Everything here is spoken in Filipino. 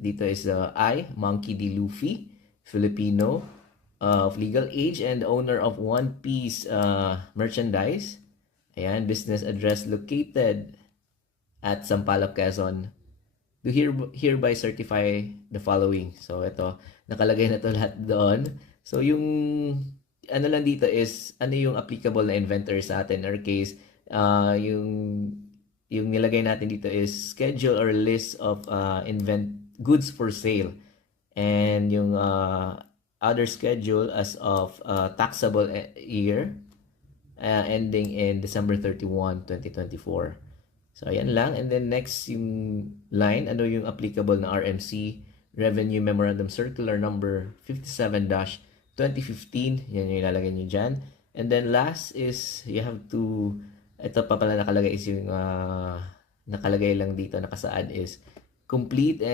Dito is Monkey D. Luffy, Filipino, of legal age and owner of One Piece merchandise. Ayan, business address located at Sampaloc, Quezon. Do hereby certify the following. So ito, nakalagay na to lahat doon. So yung ano lang dito is ano yung applicable na inventory sa atin, or case yung nilagay natin dito is schedule or list of goods for sale, and yung other schedule as of taxable year ending in December 31, 2024. So, ayan lang. And then next yung line, ano yung applicable na RMC, Revenue Memorandum Circular number 57-2015. Yan yung ilalagay nyo dyan. And then last is, you have to, ito pa pala nakalagay is yung, nakalagay lang dito, nakasaad is, complete and